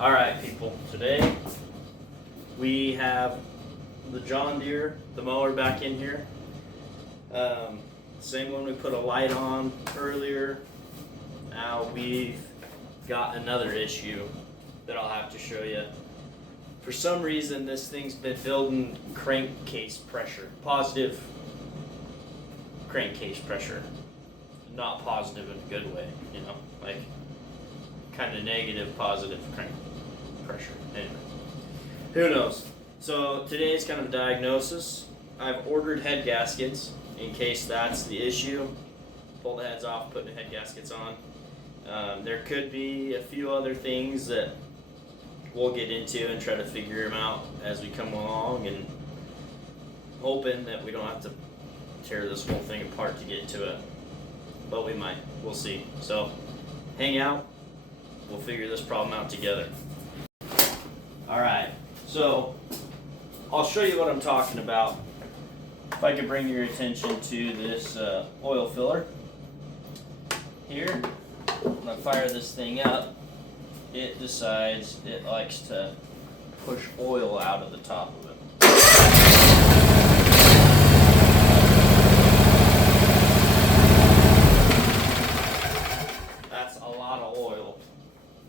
All right, people, today we have the John Deere, the mower, back in here. Same one we put a light on earlier. Now we've got another issue that I'll have to show you. For some reason, this thing's been building crankcase pressure, positive crankcase pressure, not positive in a good way, you know, like kind of negative, positive crank pressure. Anyway, who knows? So today's kind of a diagnosis. I've ordered head gaskets in case that's the issue. Pull the heads off, put the head gaskets on. There could be a few other things that we'll get into and try to figure them out as we come along, and hoping that we don't have to tear this whole thing apart to get to it, but we might. We'll see. So hang out, we'll figure this problem out together. Alright, so I'll show you what I'm talking about. If I could bring your attention to this oil filler here, when I fire this thing up, it decides it likes to push oil out of the top of it. That's a lot of oil,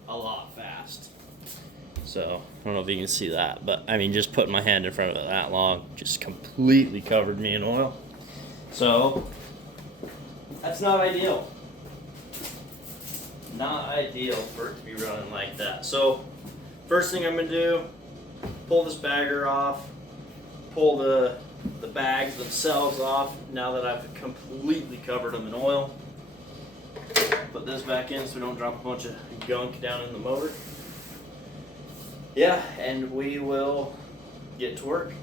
a lot fast. So, I don't know if you can see that, but I mean, just putting my hand in front of it that long just completely covered me in oil. So, that's not ideal. Not ideal for it to be running like that. So, first thing I'm going to do, pull this bagger off, pull the bags themselves off now that I've completely covered them in oil. Put this back in so we don't drop a bunch of gunk down in the motor. Yeah, and we will get to work.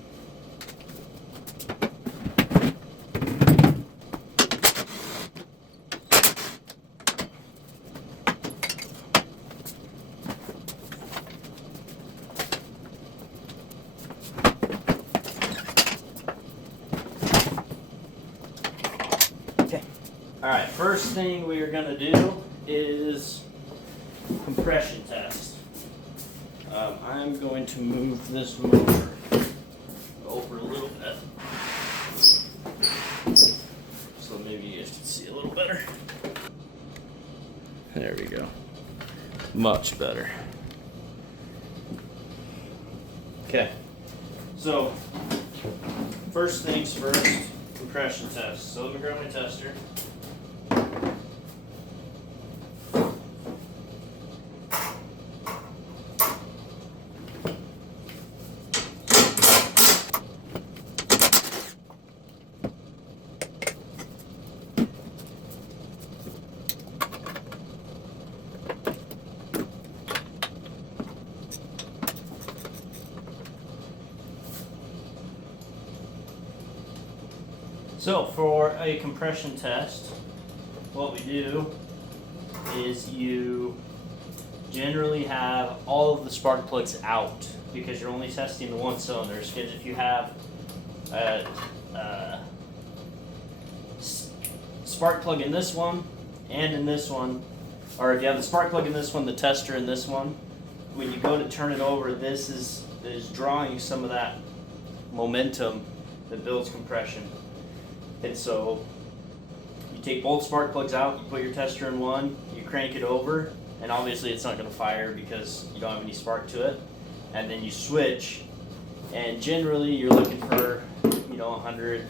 Okay. Alright, first thing we are going to do is compression test. I'm going to move this motor over a little bit so maybe you guys can see a little better. There we go. Much better. Okay, so first things first, compression test. So let me grab my tester. So for a compression test, what we do is you generally have all of the spark plugs out because you're only testing the one cylinders. Because if you have a spark plug in this one and in this one, or if you have the spark plug in this one, the tester in this one, when you go to turn it over, this is drawing some of that momentum that builds compression. And so you take both spark plugs out, you put your tester in one, you crank it over, and obviously it's not going to fire because you don't have any spark to it. And then you switch, and generally you're looking for, 100,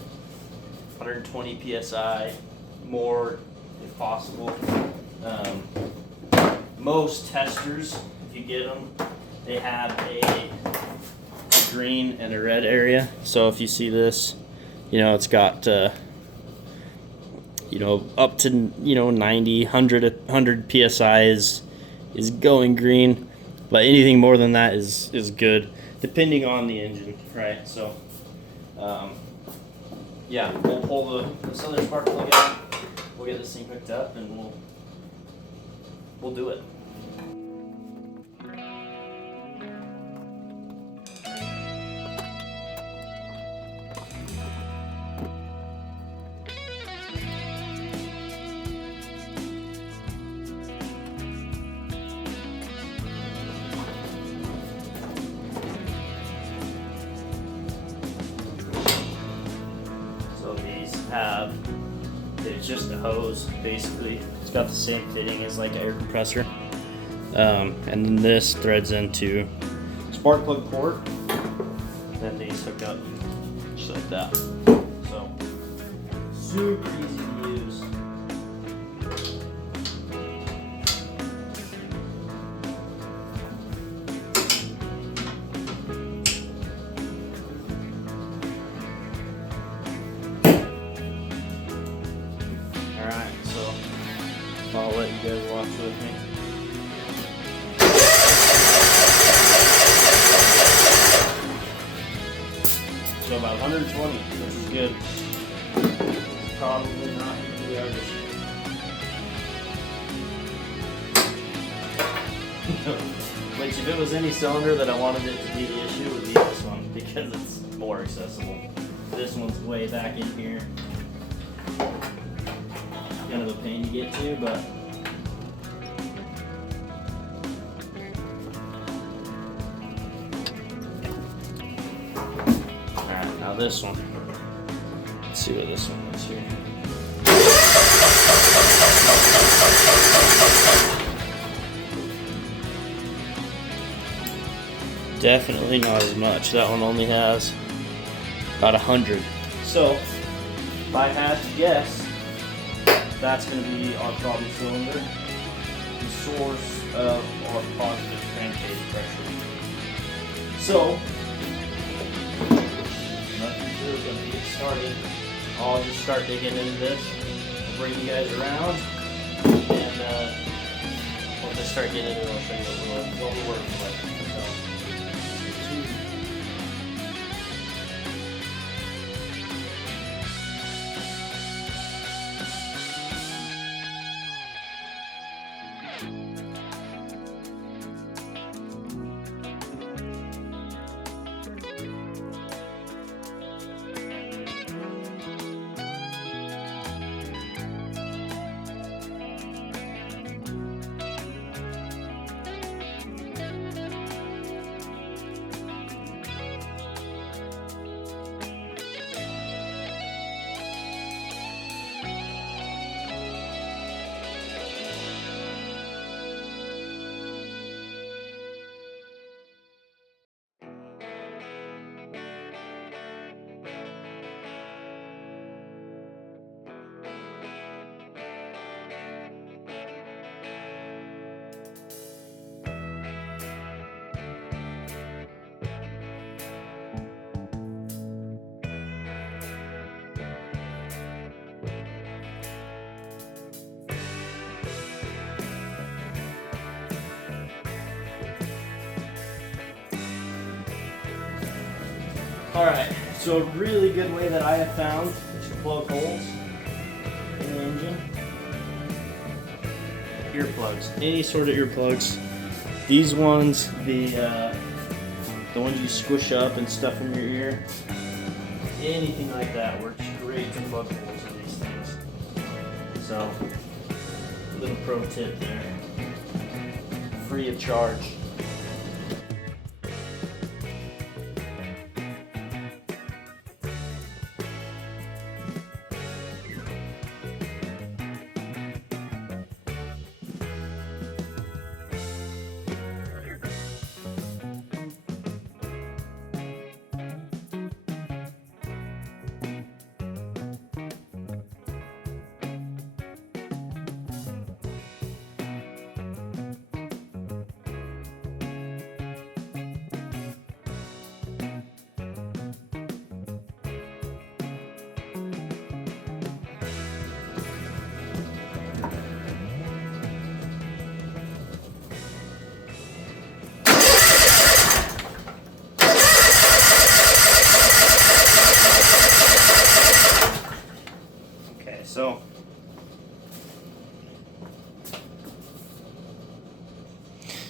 120 psi, more if possible. Most testers, if you get them, they have a green and a red area. So if you see this, it's got, up to, 90, 100 PSI is going green, but anything more than that is good, depending on the engine, right? So, yeah, we'll pull this other spark plug out, we'll get this thing hooked up, and we'll do it. have. It's just a hose, basically. It's got the same fitting as like an air compressor. And then this threads into spark plug port. Then these hook up just like that. So super easy to use. Alright, so I'll let you guys watch with me. So about 120, which is good. Probably not even the average. Which if it was any cylinder that I wanted it to be the issue, it would be this one, because it's more accessible. This one's way back in here. Kind of a pain to get to, but alright, now this one. Let's see what this one is here. Definitely not as much. That one only has about 100. So if I had to guess, that's going to be our problem cylinder, the source of our positive crankcase pressure. So, nothing to do, we're going to get started. I'll just start digging into this, bring you guys around, and we'll just start getting into it. I'll show you what we're working with. Alright, so a really good way that I have found to plug holes in the engine, earplugs, any sort of earplugs. These ones, the ones you squish up and stuff in your ear, anything like that works great to plug holes in these things. So, little pro tip there, free of charge.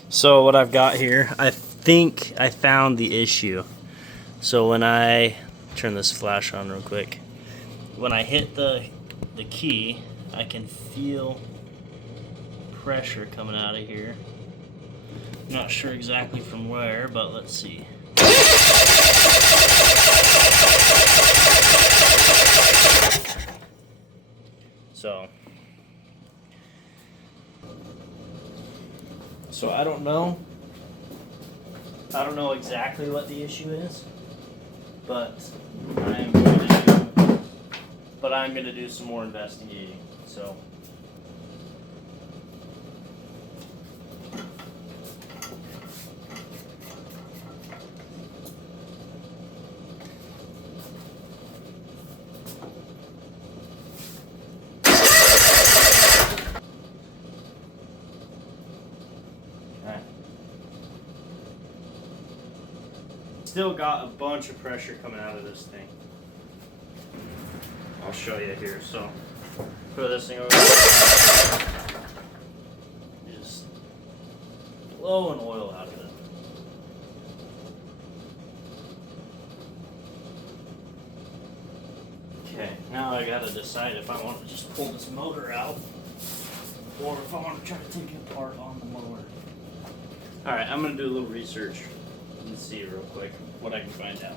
So what I've got here, I think I found the issue. So when I turn this flash on real quick, when I hit the key, I can feel pressure coming out of here. Not sure exactly from where, but let's see. So I don't know. I don't know exactly what the issue is, but I'm going to do some more investigating. So still got a bunch of pressure coming out of this thing. I'll show you here. So put this thing over there. Just blowing oil out of it. Okay, now I gotta decide if I want to just pull this motor out or if I want to try to take it apart on the mower. Alright, I'm gonna do a little research and see real quick what I can find out.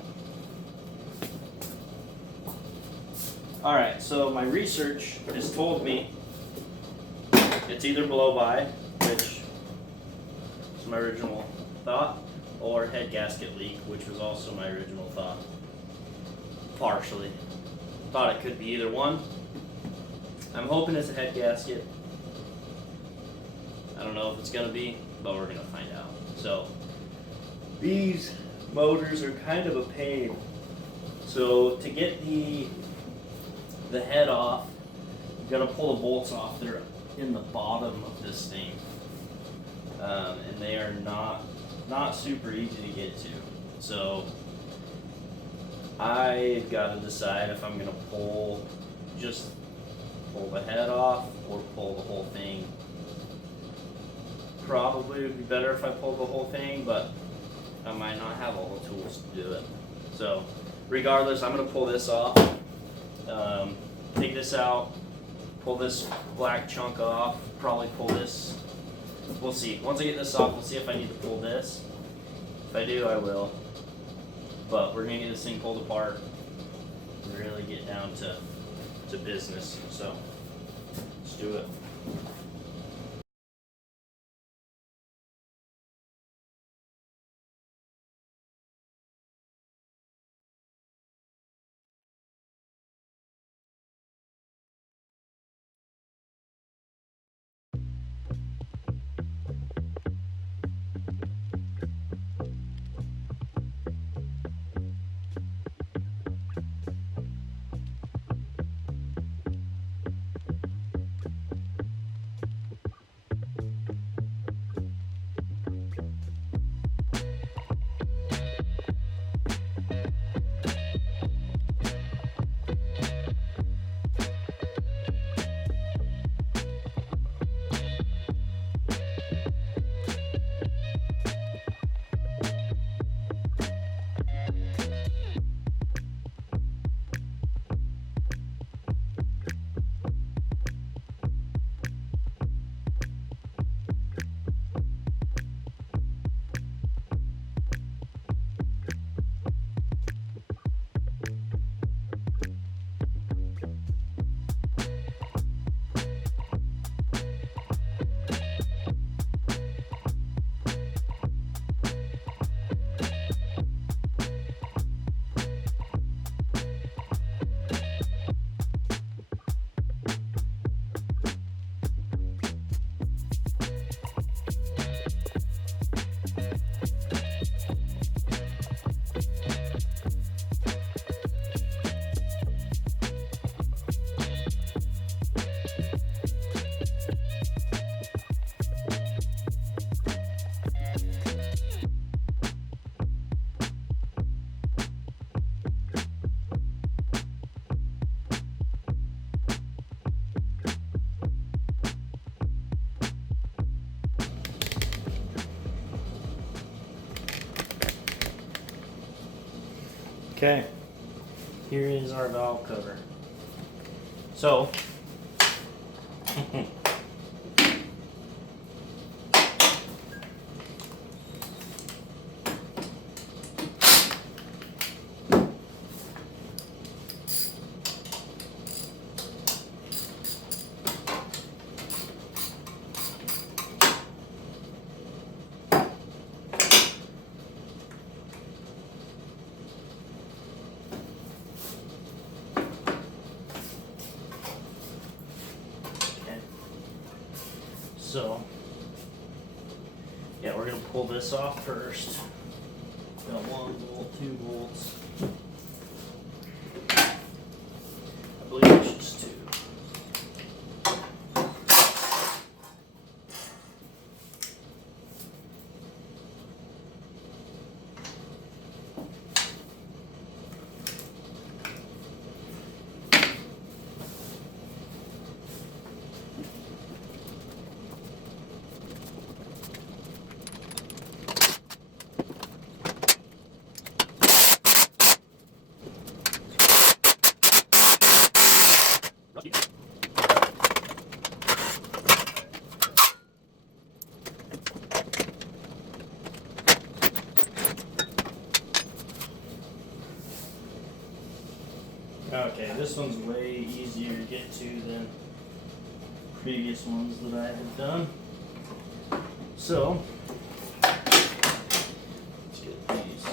Alright, so my research has told me it's either blow by, which is my original thought, or head gasket leak, which was also my original thought. Partially. Thought it could be either one. I'm hoping it's a head gasket. I don't know if it's gonna be, but we're gonna find out. So these motors are kind of a pain. So to get the head off, you gotta pull the bolts off. They're in the bottom of this thing, and they are not super easy to get to. So I gotta decide if I'm gonna pull the head off or pull the whole thing. Probably would be better if I pulled the whole thing, but I might not have all the tools to do it. So regardless, I'm gonna pull this off, take this out, pull this black chunk off, probably pull this. We'll see. Once I get this off, we'll see if I need to pull this. If I do, I will. But we're gonna get this thing pulled apart and really get down to business. So let's do it. Okay, here is our valve cover. So, pull this off first. Got 1 bolt, 2 bolts. I believe it's just 2. Okay, this one's way easier to get to than previous ones that I have done. So, let's get these.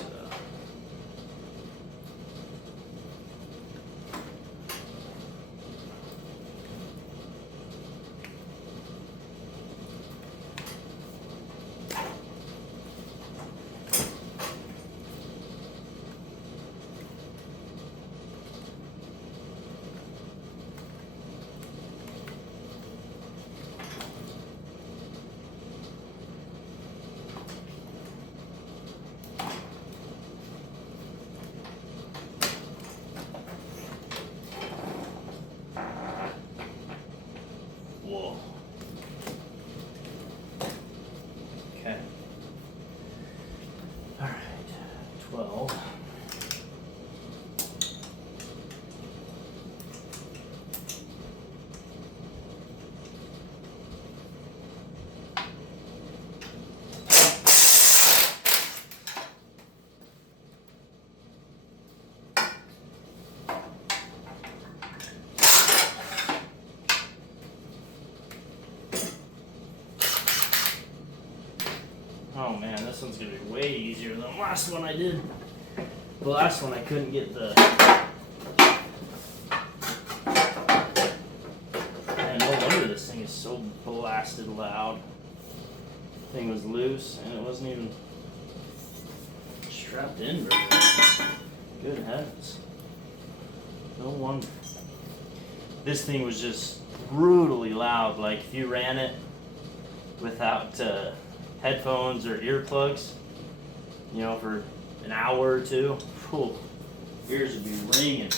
Whoa. Okay. All right. 12. Oh man, this one's gonna be way easier than the last one I did. The last one I couldn't get the. Man, no wonder this thing is so blasted loud. Thing was loose and it wasn't even strapped in very well. Good heavens. No wonder. This thing was just brutally loud. Like if you ran it without headphones or earplugs, you know, for an hour or two, whew, ears would be ringing.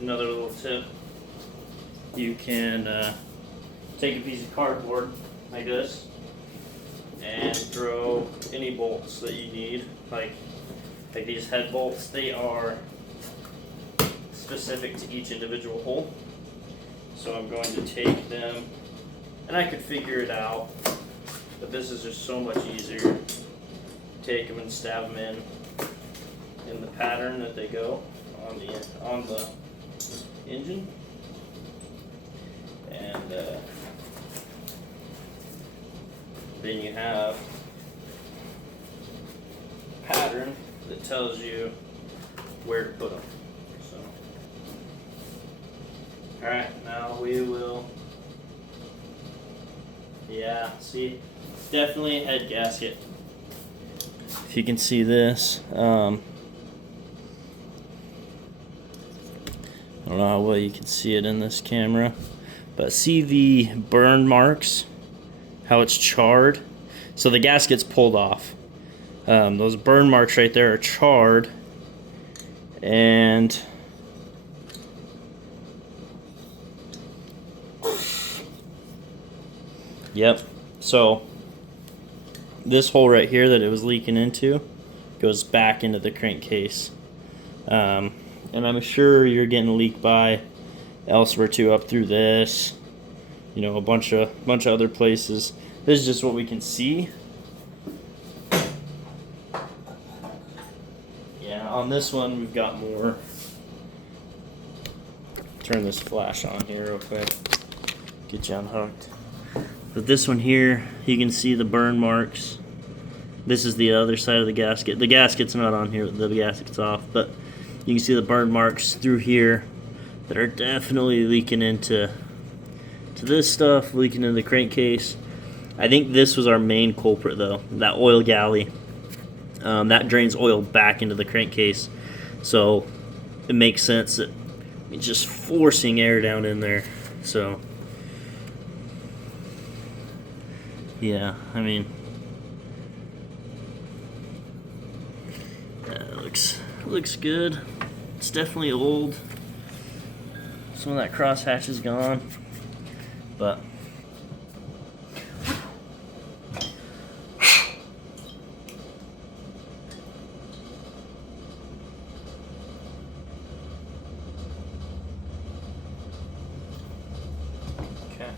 Another little tip, you can take a piece of cardboard like this and throw any bolts that you need, like these head bolts. They are specific to each individual hole, so I'm going to take them, and I could figure it out, but this is just so much easier. Take them and stab them in the pattern that they go on the engine, and then you have a pattern that tells you where to put them. So, all right, now we will. Yeah, see, definitely a head gasket. if you can see this. I don't know how well you can see it in this camera, but see the burn marks, how it's charred. So the gasket's pulled off. Those burn marks right there are charred, and yep. So this hole right here that it was leaking into goes back into the crankcase, and I'm sure you're getting leaked by elsewhere too, up through this, you know, a bunch of other places. This is just what we can see. Yeah, on this one we've got more. Turn this flash on here real quick, get you unhooked. But this one here, you can see the burn marks. This is the other side of the gasket. The gasket's not on here, the gasket's off, but you can see the burn marks through here that are definitely leaking into this stuff, leaking into the crankcase. I think this was our main culprit though, that oil galley. That drains oil back into the crankcase, so it makes sense that it's just forcing air down in there. So yeah, I mean, looks good. It's definitely old. Some of that crosshatch is gone, but okay.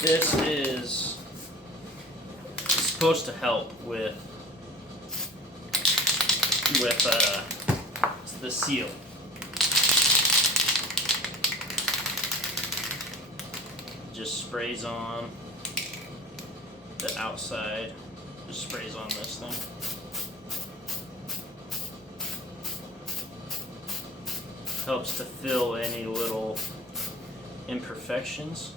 This is supposed to help with the seal. Just sprays on the outside, just sprays on this thing. Helps to fill any little imperfections.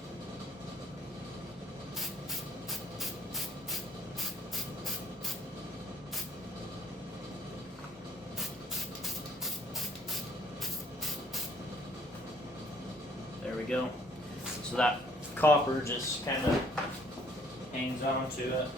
There we go. So that copper just kind of hangs on to it.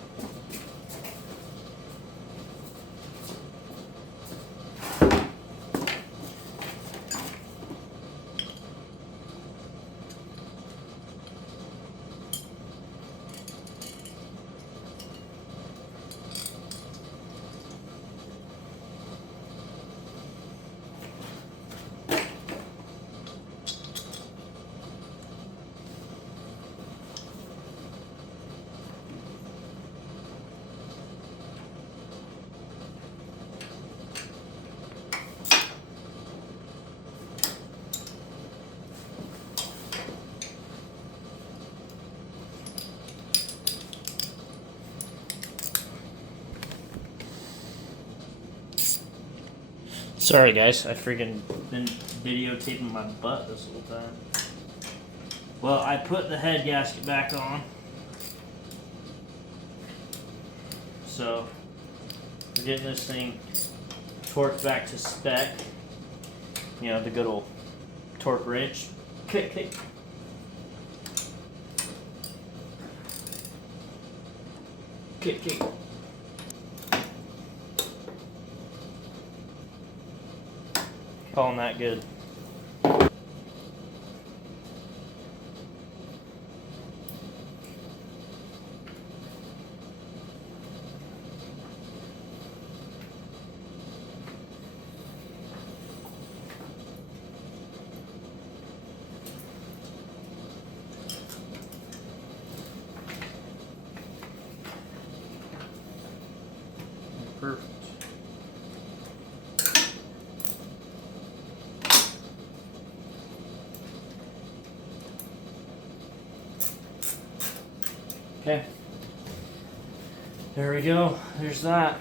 Sorry guys, I freaking been videotaping my butt this whole time. Well, I put the head gasket back on. So, we're getting this thing torqued back to spec. You know, the good old torque wrench. Kick, kick. Kick, kick. Calling that good. Perfect. Okay. There we go. There's that.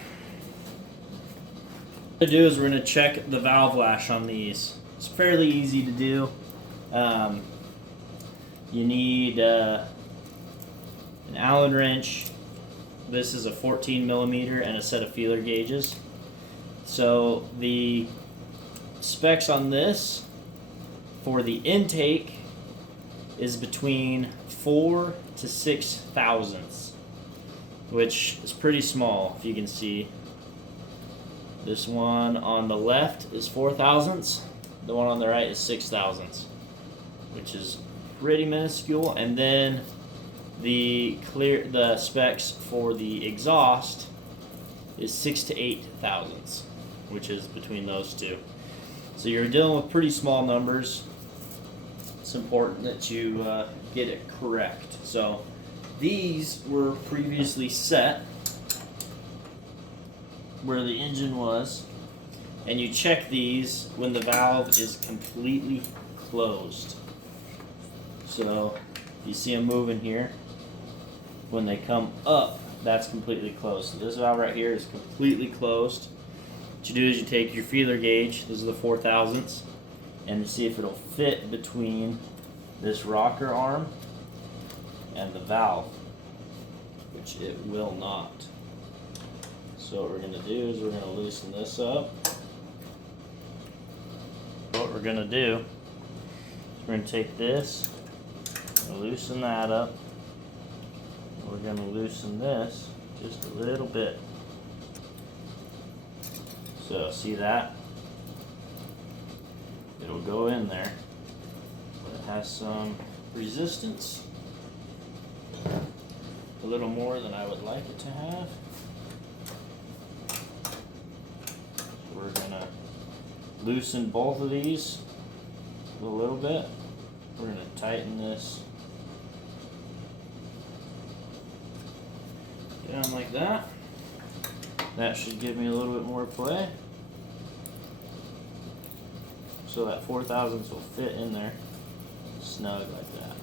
What to do is we're going to check the valve lash on these. It's fairly easy to do. You need an Allen wrench. This is a 14 millimeter and a set of feeler gauges. So the specs on this for the intake is between 4 to 6 thousandths, which is pretty small. If you can see, this one on the left is 4 thousandths. The one on the right is 6 thousandths, which is pretty minuscule. And then the specs for the exhaust is 6 to 8 thousandths, which is between those two. So you're dealing with pretty small numbers. It's important that you get it correct. So these were previously set where the engine was, and you check these when the valve is completely closed. So you see them moving here. When they come up, that's completely closed. So this valve right here is completely closed. What you do is you take your feeler gauge, this is the 4 thousandths, and see if it'll fit between this rocker arm and the valve, which it will not. So what we're going to do is we're going to loosen this up. What we're going to do is we're going to take this and loosen that up. We're going to loosen this just a little bit. So see that? It'll go in there, but it has some resistance, a little more than I would like it to have. So we're gonna loosen both of these a little bit. We're gonna tighten this down like that. That should give me a little bit more play. So that 4 thousandths will fit in there snug like that.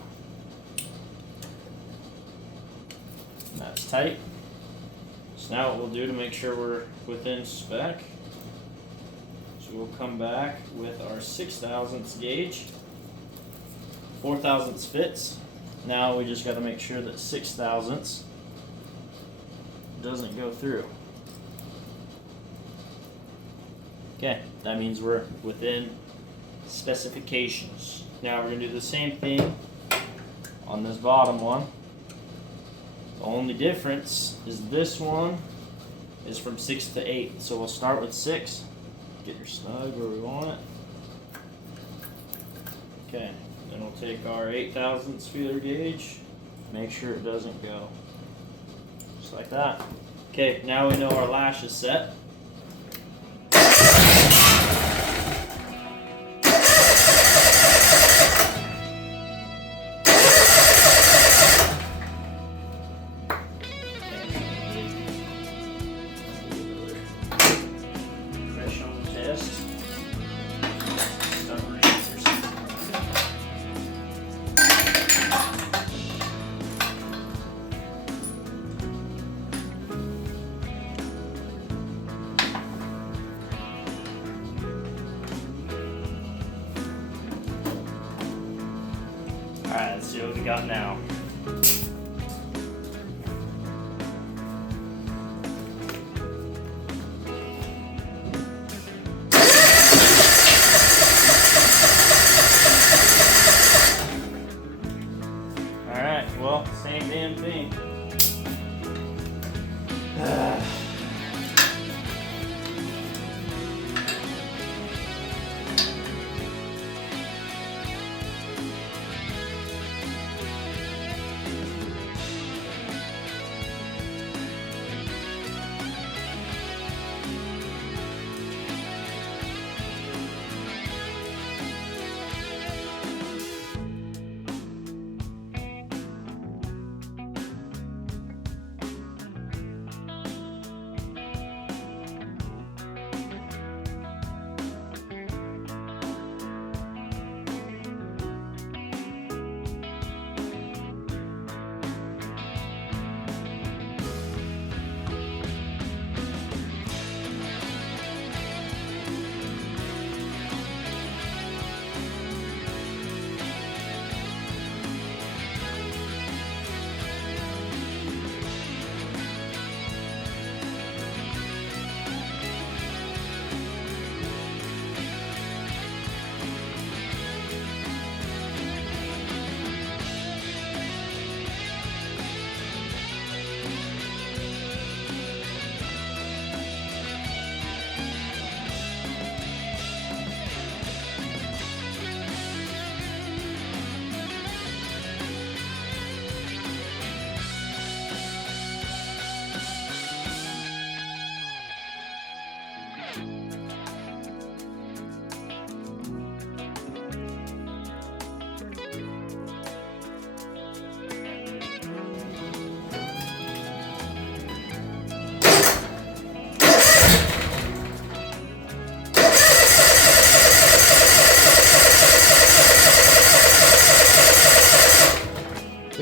And that's tight. So now what we'll do to make sure we're within spec, so we'll come back with our 6 thousandths gauge. 4 thousandths fits. Now we just got to make sure that 6 thousandths doesn't go through. Okay, that means we're within specifications. Now we're going to do the same thing on this bottom one. The only difference is this one is from 6 to 8. So we'll start with 6. Get your snug where we want it. Okay, then we'll take our 8 thousandths feeler gauge. Make sure it doesn't go. Just like that. Okay, now we know our lash is set. Alright, let's see what we got now. Alright, well, same damn thing.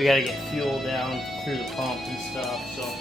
we got to get fuel down through the pump and stuff. So.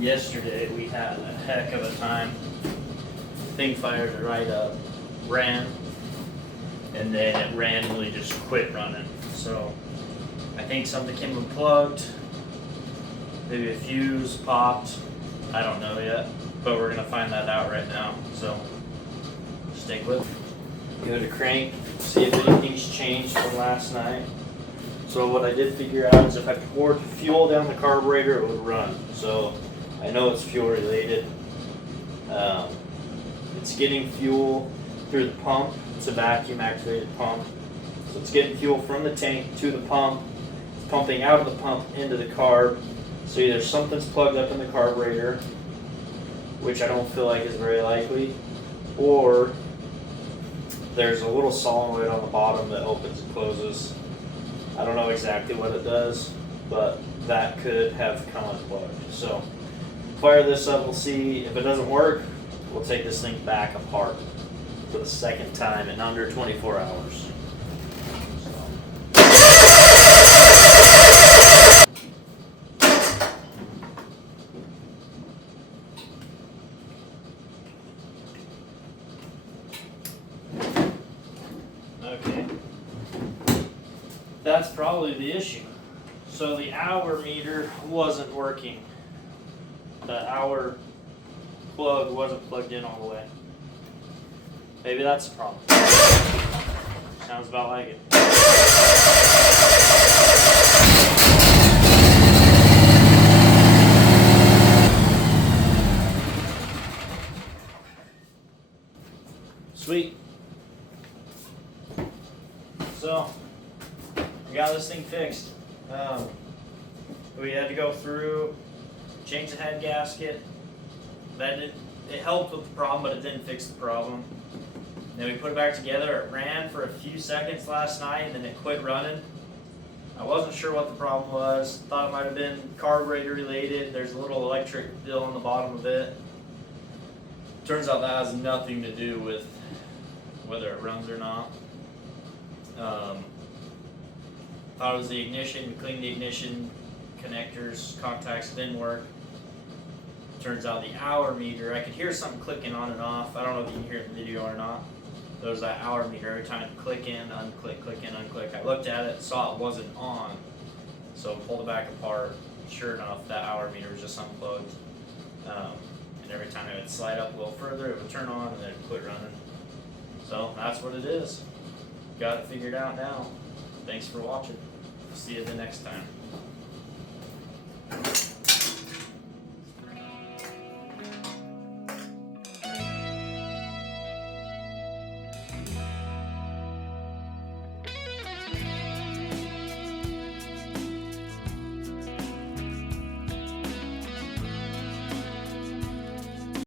Yesterday we had a heck of a time. Thing fired right up, ran, and then it randomly just quit running. So I think something came unplugged, maybe a fuse popped, I don't know yet, but we're gonna find that out right now. So stick with it. Give it a crank, see if anything's changed from last night. So what I did figure out is if I poured fuel down the carburetor, it would run. So I know it's fuel related. It's getting fuel through the pump. It's a vacuum activated pump. So it's getting fuel from the tank to the pump. It's pumping out of the pump into the carb. So either something's plugged up in the carburetor, which I don't feel like is very likely, or there's a little solenoid on the bottom that opens and closes. I don't know exactly what it does, but that could have come unplugged. So fire this up, we'll see. If it doesn't work, we'll take this thing back apart for the second time in under 24 hours. Okay, that's probably the issue. So the hour meter wasn't working. The hour plug wasn't plugged in all the way. Maybe that's the problem. Sounds about like it. Sweet. So, we got this thing fixed. We had to go through, change the head gasket. It helped with the problem, but it didn't fix the problem. Then we put it back together. It ran for a few seconds last night, and then it quit running. I wasn't sure what the problem was. Thought it might have been carburetor related. There's a little electric bill on the bottom of it. Turns out that has nothing to do with whether it runs or not. Thought it was the ignition. We cleaned the ignition connectors, contacts didn't work. Turns out the hour meter, I could hear something clicking on and off. I don't know if you can hear it in the video or not. There was that hour meter every time it click in, unclick, click in, unclick. I looked at it, saw it wasn't on. So pulled it back apart, sure enough, that hour meter was just unplugged. And every time it would slide up a little further, it would turn on and then it'd quit running. So that's what it is. Got it figured out now. Thanks for watching. See you the next time.